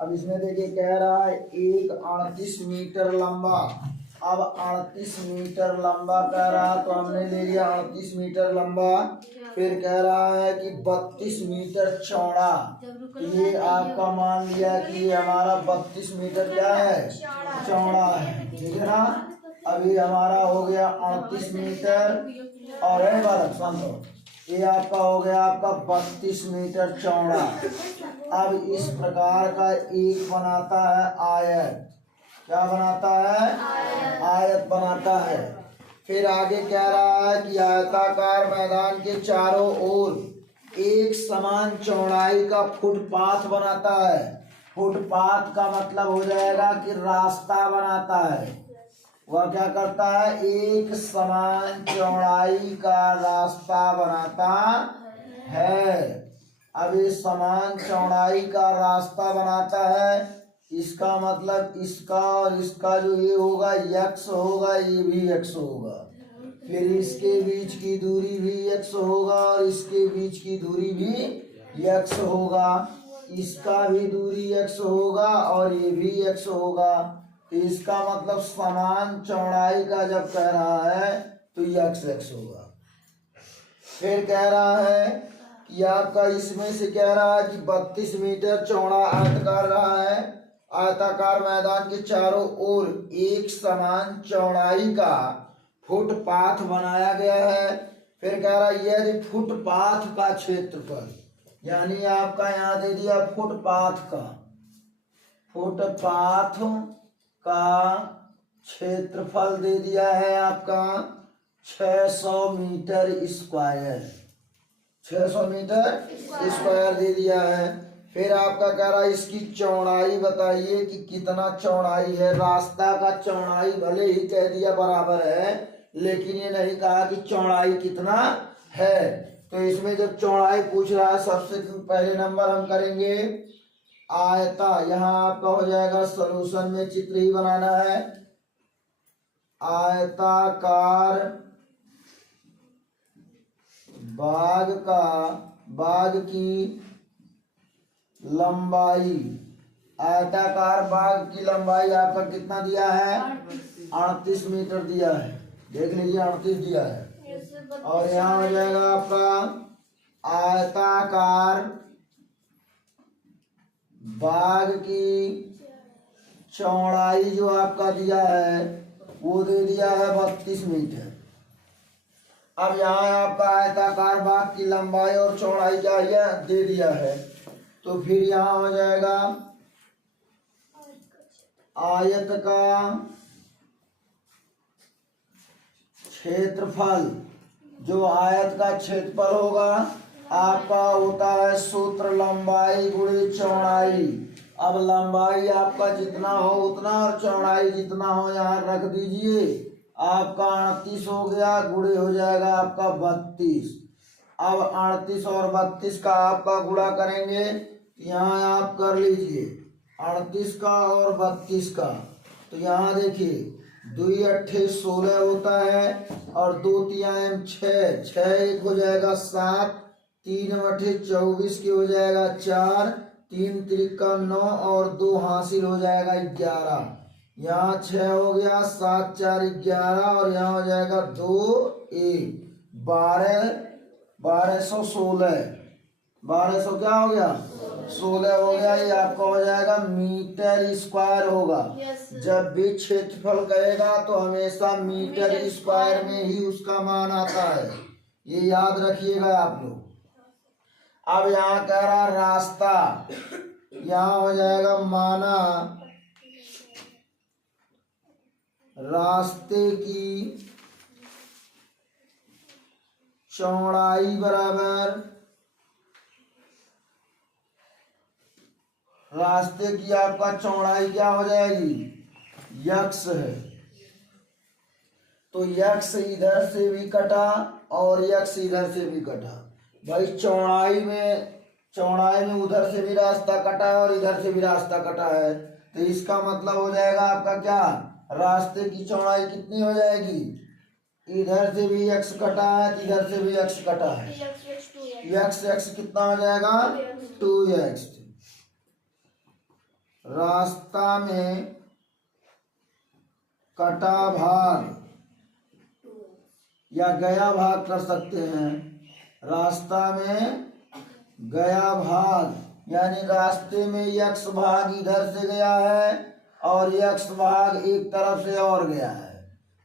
अब इसमें देखिए कह रहा है एक 38 मीटर लंबा। अब 38 मीटर लंबा कह रहा तो हमने ले लिया 38 मीटर लंबा। फिर कह रहा है कि 32 मीटर चौड़ा। ये आपका मान लिया कि ये हमारा 32 मीटर क्या है, चौड़ा है, ठीक है ना। अभी हमारा हो गया 38 मीटर और है बालक सुनो, ये आपका हो गया आपका 32 मीटर चौड़ा। अब इस प्रकार का एक बनाता है आयत। क्या बनाता है, आयत बनाता है। फिर आगे कह रहा है कि आयताकार मैदान के चारों ओर एक समान चौड़ाई का फुटपाथ बनाता है। फुटपाथ का मतलब हो जाएगा कि रास्ता बनाता है। वह क्या करता है, एक समान चौड़ाई का रास्ता बनाता है। अब इस समान चौड़ाई का रास्ता बनाता है, इसका मतलब इसका और इसका जो ये होगा यक्स होगा, ये भी यक्स होगा। फिर इसके बीच की दूरी भी यक्स होगा और इसके बीच की दूरी भी यक्स होगा। इसका भी दूरी यक्स होगा और ये भी यक्स होगा। तो इसका मतलब समान चौड़ाई का जब कह रहा है तो यक्स यक्स होगा। फिर कह रहा है कि आपका इसमें से कह रहा है कि 32 मीटर चौड़ा आयताकार रहा है। आयताकार मैदान के चारों ओर एक समान चौड़ाई का फुटपाथ बनाया गया है। फिर कह रहा है यदि फुटपाथ का क्षेत्रफल, यानी आपका यहाँ दे दिया फुटपाथ का क्षेत्रफल दे दिया है आपका 600 मीटर स्क्वायर। 600 मीटर स्क्वायर दे दिया है। फिर आपका कह रहा है इसकी चौड़ाई बताइए कि कितना चौड़ाई है। रास्ता का चौड़ाई भले ही कह दिया बराबर है, लेकिन ये नहीं कहा कि चौड़ाई कितना है। तो इसमें जब चौड़ाई पूछ रहा है, सबसे पहले नंबर हम करेंगे आयता। यहाँ आपका हो जाएगा सॉल्यूशन में चित्र ही बनाना है। आयताकार बाग की लंबाई, आयताकार बाग की लंबाई आपका कितना दिया है, 38 मीटर दिया है। देख लीजिए 38 दिया है। और यहाँ हो जाएगा आपका आयताकार बाग की चौड़ाई जो आपका दिया है वो दे दिया है 32 मीटर। अब यहाँ आपका आयताकार बाग की लंबाई और चौड़ाई क्या है दे दिया है। तो फिर यहाँ हो जाएगा आयत का क्षेत्रफल। जो आयत का क्षेत्रफल होगा आपका होता है सूत्र लंबाई गुणे चौड़ाई। अब लंबाई आपका जितना हो उतना और चौड़ाई जितना हो यहाँ रख दीजिए। आपका 38 हो गया, गुणे हो जाएगा आपका 32। अब 38 और 32 का आपका गुणा करेंगे, यहाँ आप कर लीजिए 38 का और 32 का। तो यहाँ देखिए 2 अट्ठे 16 होता है और 2 तियाम 6, 6 एक हो जाएगा 7, 3 अट्ठे 24 की हो जाएगा 4, 3 त्रिका 9 और 2 हासिल हो जाएगा 11। यहाँ 6 हो गया, 7 4 11 और यहाँ हो जाएगा 2 1 12, 1216, 1200 क्या हो गया 16 हो गया। ये आपका हो जाएगा मीटर स्क्वायर होगा। जब भी क्षेत्रफल कहेगा तो हमेशा मीटर स्क्वायर में ही उसका मान आता है, ये याद रखिएगा आप लोग। अब यहाँ कह रहा रास्ता, यहाँ हो जाएगा माना रास्ते की चौड़ाई बराबर रास्ते की आपका चौड़ाई क्या हो जाएगी, यक्स है। तो यक्स इधर से भी कटा और यक्स इधर से भी कटा। भाई चौड़ाई में उधर से भी रास्ता कटा है और इधर से भी रास्ता कटा है। तो इसका मतलब हो जाएगा आपका क्या, रास्ते की चौड़ाई कितनी हो जाएगी, इधर से भी यक्स कटा है इधर से भी यक्स कटा है, यक्स यक्स कितना हो जाएगा 2x। रास्ता में कटा भाग या गया भाग कर सकते हैं। रास्ता में गया भाग यानी रास्ते में यक्स भाग इधर से गया है और यक्स भाग एक तरफ से और गया है।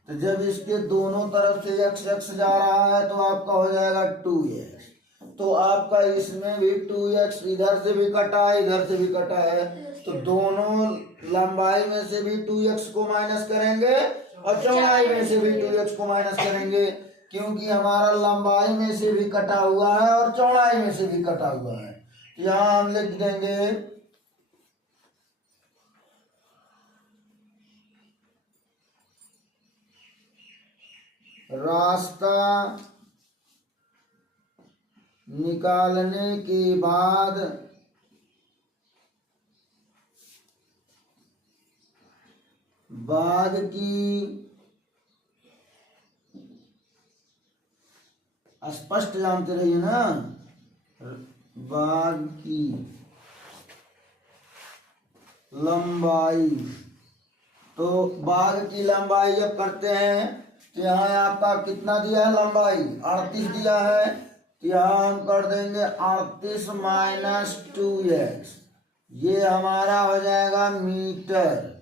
तो जब इसके दोनों तरफ से यक्स यक्स जा रहा है तो आपका हो जाएगा 2x। तो आपका इसमें भी 2x इधर से भी कटा है इधर से भी कटा है, तो दोनों लंबाई में से भी 2x को माइनस करेंगे और चौड़ाई में से भी 2x को माइनस करेंगे, क्योंकि हमारा लंबाई में से भी कटा हुआ है और चौड़ाई में से भी कटा हुआ है। यहाँ हम लिख देंगे रास्ता निकालने के बाद बाद की स्पष्ट जानते रहिए ना, बाद की लंबाई। तो बाग की लंबाई जब करते हैं तो यहाँ आपका कितना दिया है लंबाई 38 दिया है, तो यहाँ हम कर देंगे 38 माइनस 2x, ये हमारा हो जाएगा मीटर।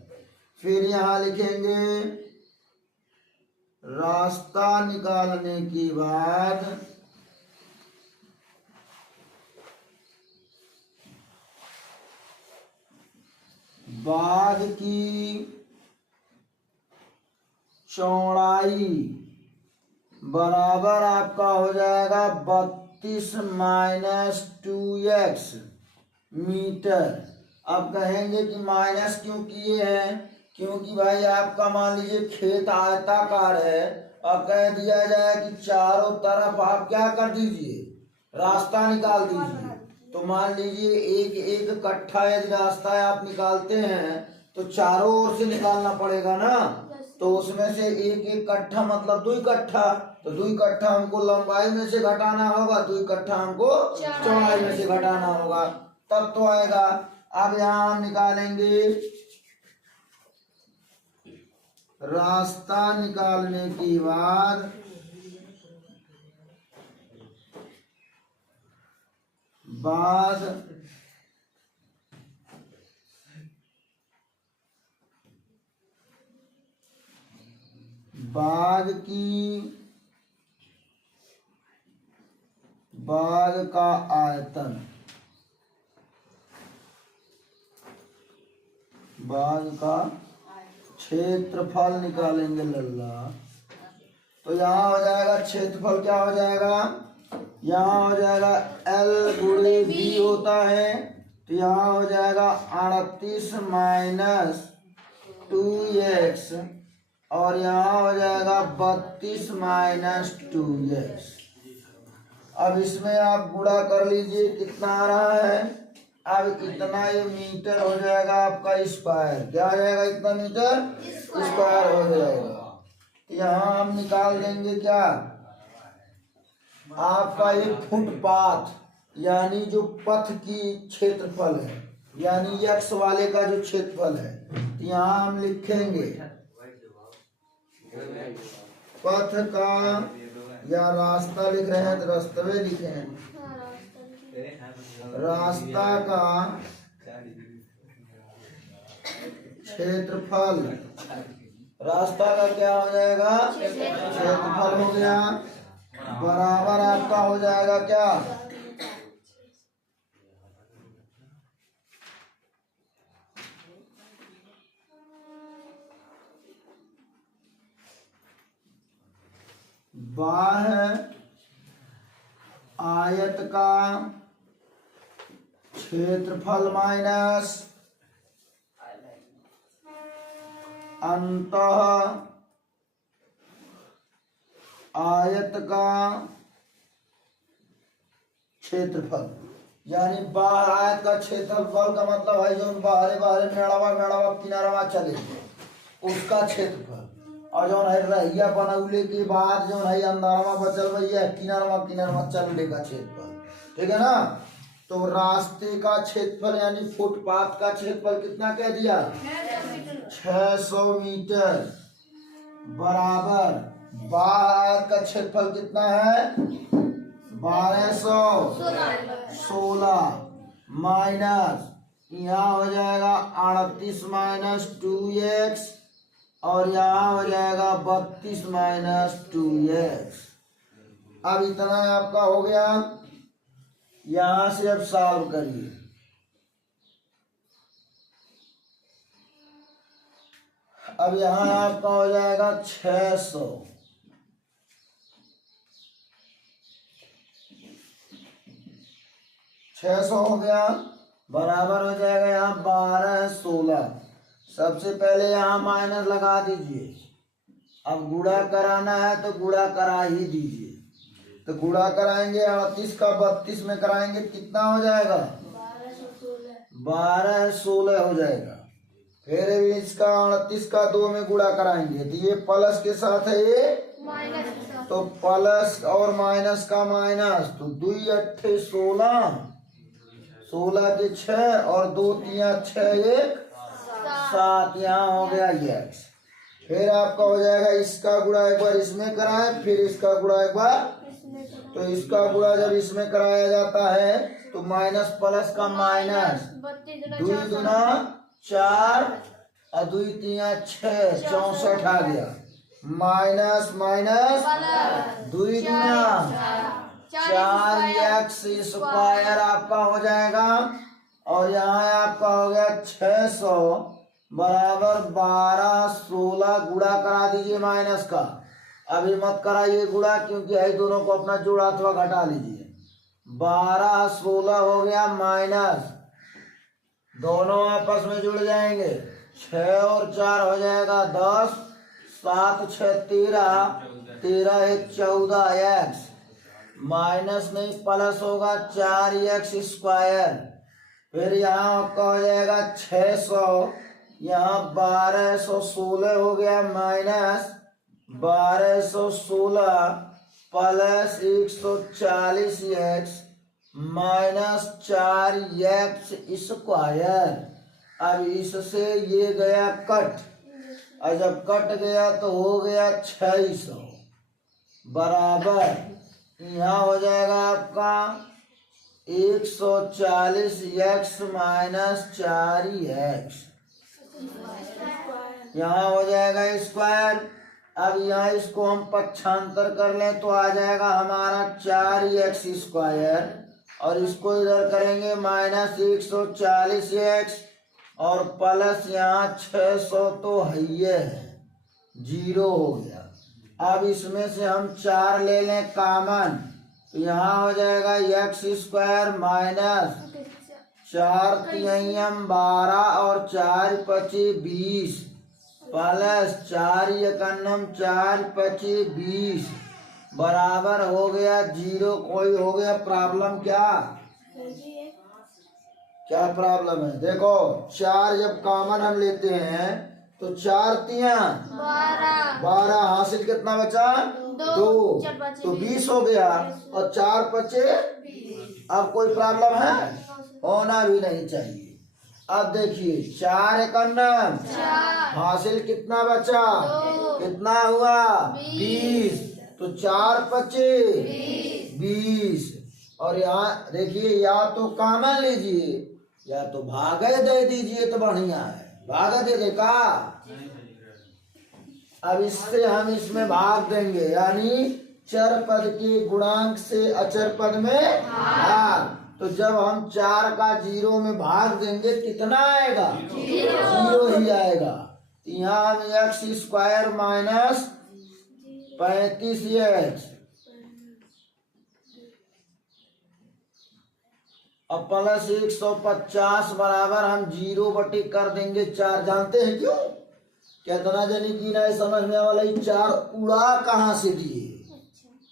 फिर यहाँ लिखेंगे रास्ता निकालने के बाद बाग की चौड़ाई बराबर आपका हो जाएगा 32 माइनस 2x मीटर। अब कहेंगे कि माइनस क्यों किए हैं, क्योंकि भाई आपका मान लीजिए खेत आयताकार है और कह दिया जाए कि चारों तरफ आप क्या कर दीजिए रास्ता निकाल दीजिए, तो मान लीजिए एक एक कट्ठा यदि रास्ता आप निकालते हैं तो चारों ओर से निकालना पड़ेगा ना, तो उसमें से एक एक कट्ठा मतलब 2 कट्ठा, तो 2 कट्ठा हमको लंबाई में से घटाना होगा, 2 कट्ठा हमको चौड़ाई में से घटाना होगा, तब तो आएगा। अब यहाँ हम निकालेंगे रास्ता निकालने के बाद बाग का आयतन, बाग का क्षेत्रफल निकालेंगे लल्ला। तो यहाँ हो जाएगा क्षेत्रफल क्या हो जाएगा, यहाँ हो जाएगा L गुणे B होता है, तो यहाँ हो जाएगा 38 माइनस 2x और यहाँ हो जाएगा 32 माइनस 2x। अब इसमें आप गुणा कर लीजिए कितना आ रहा है, अब इतना ये मीटर हो जाएगा आपका स्क्वायर, क्या हो जाएगा इतना मीटर स्क्वायर हो जाएगा। यहाँ हम निकाल देंगे क्या आपका ये फुटपाथ यानी जो पथ की क्षेत्रफल है यानी यक्स वाले का जो क्षेत्रफल है, तो यहाँ हम लिखेंगे पथ का या रास्ता लिख रहे हैं तो रास्तवे लिखे हैं, रास्ता का क्षेत्रफल, रास्ता का क्या हो जाएगा क्षेत्रफल हो गया, बराबर आपका हो जाएगा क्या बाह्य आयत का क्षेत्रफल माइनस अंतः आयत का क्षेत्रफल, यानी बाहर आयत का क्षेत्रफल का मतलब है जो बाहरे बाहरे मेड़ावा किनारा चले उसका क्षेत्रफल, और जो है रहिया बनौले के बाद जो है अंदरवा बचल भैया किनारवा चलने का क्षेत्रफल, ठीक है ना। तो रास्ते का क्षेत्रफल यानी फुटपाथ का क्षेत्रफल कितना कह दिया? 600 मीटर बराबर बाहर का क्षेत्रफल कितना है? 1216 माइनस यहाँ हो जाएगा 38 माइनस 2x और यहाँ हो जाएगा 32 माइनस 2x। अब इतना आपका हो गया। यहां से अब सॉल्व करिए। अब यहां आपका हो जाएगा 600 हो गया बराबर हो जाएगा यहाँ 1216। सबसे पहले यहाँ माइनस लगा दीजिए। अब गुणा कराना है तो गुणा करा ही दीजिए। तो गुणा कराएंगे 38 का 32 में कराएंगे कितना हो जाएगा? 1216 हो जाएगा। फिर इसका 38 का 2 में गुणा कराएंगे तो ये प्लस के साथ है, ये तो प्लस और माइनस का माइनस, तो 2 8 16, 16 के 6 और 2 3 6 1 7। यहाँ हो गया ये x। फिर आपका हो जाएगा इसका गुणा एक बार इसमें कराएं, फिर इसका गुणा एक बार, तो इसका गुणा जब इसमें कराया जाता है तो माइनस प्लस का माइनस, 2 दूना 4 और 2 3 6 64 आ गया। माइनस माइनस 2 दूना 4x स्क्वायर आपका हो जाएगा। और यहाँ आपका हो गया 600 बराबर 1216 गुणा करा दीजिए माइनस का। अभी मत कराइए गुणा क्योंकि है दोनों को अपना जोड़ा अथवा घटा लीजिए। 1216 हो गया माइनस, दोनों आपस में जुड़ जाएंगे, 6 और 4 हो जाएगा 10, 7 6 13, 13 1 14x माइनस नहीं प्लस होगा 4x स्क्वायर। फिर यहाँ आपका हो जाएगा 600, यहाँ 1216 हो गया minus 1216 plus 140x minus 4x square. अब इससे ये गया कट, और जब कट गया तो हो गया 600 बराबर यहाँ हो जाएगा आपका 140x माइनस 4x, यहाँ हो जाएगा स्क्वायर। अब यहाँ इसको हम पक्षांतर कर लें तो आ जाएगा हमारा 4x स्क्वायर, और इसको इधर करेंगे माइनस 140x और प्लस यहाँ 600 तो है 0 हो गया। अब इसमें से हम 4 ले लें कामन तो यहाँ हो जाएगा x स्क्वायर माइनस 4 3 12 और 4 25 20 प्लस 4 1 4 25 20 बराबर हो गया 0। कोई हो गया प्रॉब्लम? क्या प्रॉब्लम है? देखो 4 जब कॉमन हम लेते हैं तो 4 3 12 हासिल कितना बचा? 2 तो 20 हो गया और 4 25। अब कोई प्रॉब्लम है? होना भी नहीं चाहिए। अब देखिए 4 1 हासिल कितना बचा? कितना हुआ? 20। तो 4 25 20। और यहाँ देखिए या तो कॉमन लीजिए या तो भागे दे दीजिए तो बढ़िया है। भागा दे दे का। अब इससे हम इसमें भाग देंगे, यानी चर पद के गुणांक से अचर पद में भाग। तो जब हम 4 का 0 में भाग देंगे कितना आएगा? 0 ही आएगा। यहाँ हम x स्क्वायर माइनस 35x अब प्लस 150 बराबर हम 0 बटे कर देंगे 4। जानते हैं क्यों? कितना जनी की ना समझने वाला 4 उड़ा कहाँ से दिए?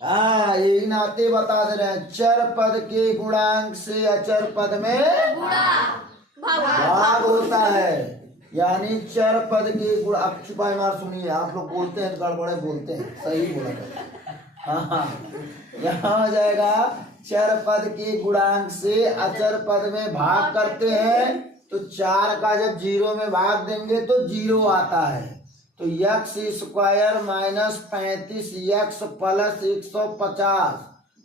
हाँ यही नाते बता दे रहे हैं। चर पद के गुणांक से अचर पद में भाग होता है, यानी चर पद के गुण। अब छुपाई मार सुनिए, आप लोग बोलते हैं गड़बड़े बोलते हैं, सही बोला। हाँ यहाँ हो जाएगा चर पद के गुणांक से अचर पद में भाग करते हैं तो 4 का जब 0 में भाग देंगे तो 0 आता है। तो x square minus 35 x plus 150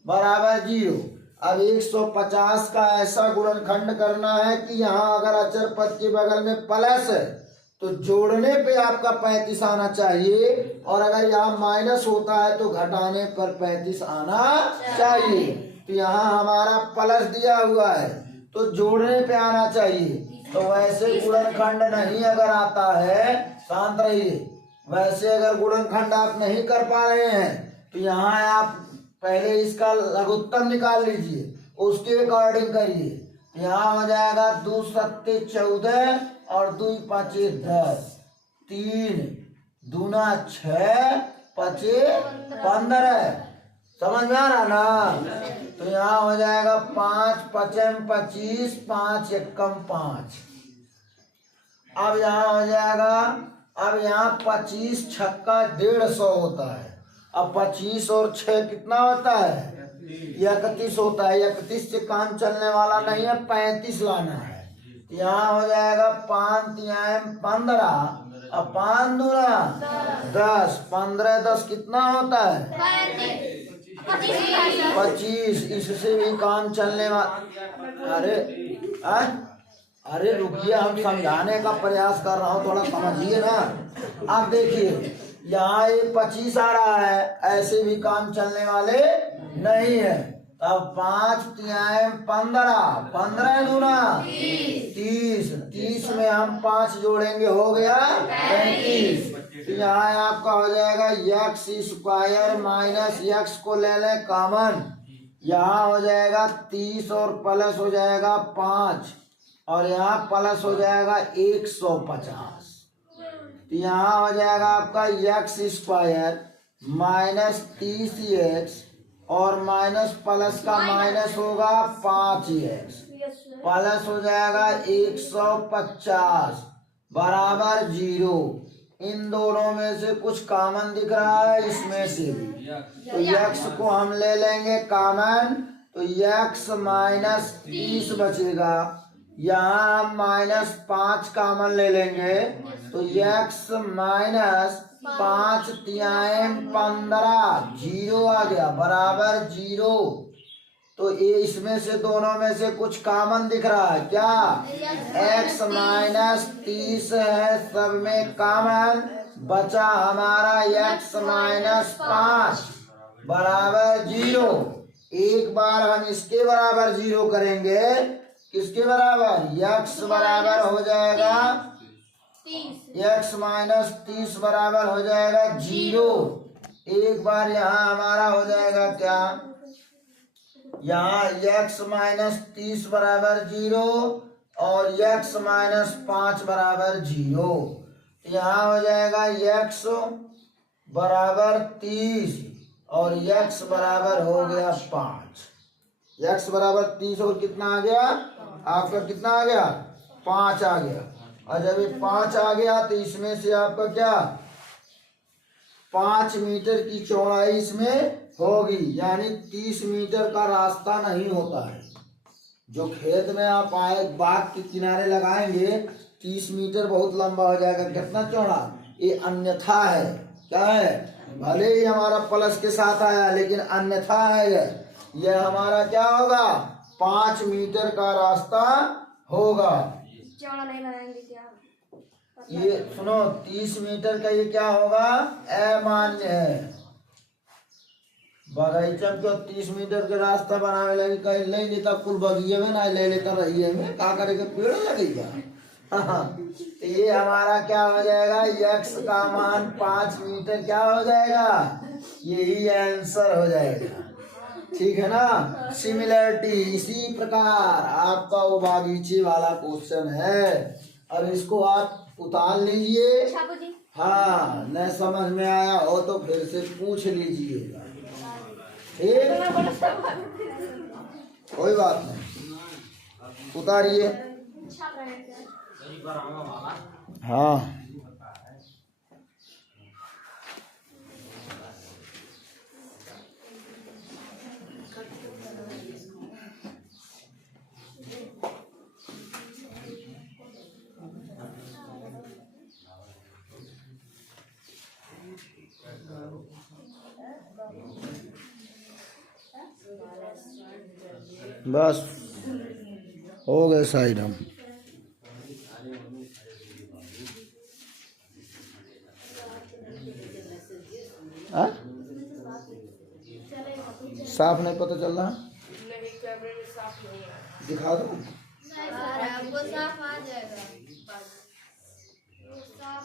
बराबर 0। अब 150 का ऐसा गुणनखंड करना है कि यहाँ अगर अचर पद के बगल में प्लस है तो जोड़ने पे आपका 35 आना चाहिए, और अगर यहाँ माइनस होता है तो घटाने पर 35 आना चाहिए। तो यहाँ हमारा प्लस दिया हुआ है तो जोड़ने पे आना चाहिए। तो वैसे गुणनखंड नहीं अगर आता है, शांत रहिए, वैसे अगर गुणनखंड आप नहीं कर पा रहे हैं तो यहाँ आप पहले इसका लघुत्तम निकाल लीजिए, उसके अकॉर्डिंग करिए। यहाँ हो जाएगा 2 सत्ते 14 और 2 पाँचे 10, 3 दूना 6 पाँचे 15। समझ में आ रहा ना? तो यहाँ हो जाएगा 5 पचम 25 5 एकम 5। अब यहाँ हो जाएगा, अब यहाँ 25 छक्का 150 होता है। अब 25 और 6 कितना होता है? 31 होता है। 31 से काम चलने वाला नहीं है, 35 लाना है। यहाँ हो जाएगा 5 3 15, अब 5 दूना 10, 15 10 कितना होता है? 25। इससे भी काम चलने वाला। अरे रुकिए, हम समझाने का प्रयास कर रहा हूँ, थोड़ा समझिए ना। आप देखिए यहाँ ये 25 आ रहा है, ऐसे भी काम चलने वाले नहीं है। तब 5 3 15, 15 दूना 30, 30 में हम 5 जोड़ेंगे, हो गया 35। तो यहाँ आपका हो जाएगा यक्स स्क्वायर माइनस यक्स को ले लें कॉमन, यहाँ हो जाएगा 30 और प्लस हो जाएगा 5 और यहाँ प्लस हो जाएगा 150। तो यहाँ हो जाएगा आपका यक्स स्क्वायर माइनस 30x और माइनस प्लस का माइनस होगा 5x प्लस हो जाएगा 150 बराबर 0। इन दोनों में से कुछ कॉमन दिख रहा है, इसमें से भी, तो यक्स को हम ले लेंगे कॉमन, तो यक्स माइनस 30 बचेगा। यहाँ हम माइनस 5 कॉमन ले लेंगे तो यक्स माइनस 5 3 15 0 आ गया बराबर 0। तो ये इसमें से दोनों में से कुछ कॉमन दिख रहा है क्या? x माइनस 30 है, सब में कॉमन बचा हमारा x माइनस 5 बराबर 0। एक बार हम इसके बराबर 0 करेंगे, किसके बराबर? x बराबर हो जाएगा x माइनस 30 बराबर हो जाएगा 0। एक बार यहाँ हमारा हो जाएगा क्या? यहाँ x माइनस 30 बराबर 0 और x माइनस 5 बराबर 0। यहाँ हो जाएगा x बराबर 30 और x बराबर हो गया 5। x बराबर 30 और कितना आ गया आपका? कितना आ गया? 5 आ गया। और जब ये 5 आ गया तो इसमें से आपका क्या? 5 मीटर की चौड़ाई इसमें होगी, यानी 30 मीटर का रास्ता नहीं होता है। जो खेत में आप आए बाग के किनारे लगाएंगे 30 मीटर बहुत लंबा हो जाएगा। कितना चौड़ा? ये अन्यथा है। क्या है? भले ही हमारा प्लस के साथ आया लेकिन अन्यथा है। यह हमारा क्या होगा? 5 मीटर का रास्ता होगा। चौड़ा नहीं बनाएंगे क्या? ये सुनो, 30 मीटर का ये क्या होगा? अमान्य है। बगीचा को 30 मीटर के रास्ता बनावे लगी, कहीं ले लेता कुल बगिए में ना ले लेता रहिए में का करेगा? पेड़ लगेगा। तो ये हमारा क्या हो जाएगा? यक्स का मान 5 मीटर क्या हो जाएगा? यही आंसर हो जाएगा। ठीक है ना? सिमिलरिटी इसी प्रकार आपका वो बागीचे वाला क्वेश्चन है। अब इसको आप उतार लीजिए। हाँ, न समझ में आया हो तो फिर से पूछ लीजिएगा। ठीक, कोई बात नहीं, उतारिए। हाँ बस हो गए साइड हम। हाँ? साफ नहीं पता चल रहा, नहीं कैमरे में साफ नहीं आ रहा। दिखा दो। वो साफ आ जाएगा। वो साफ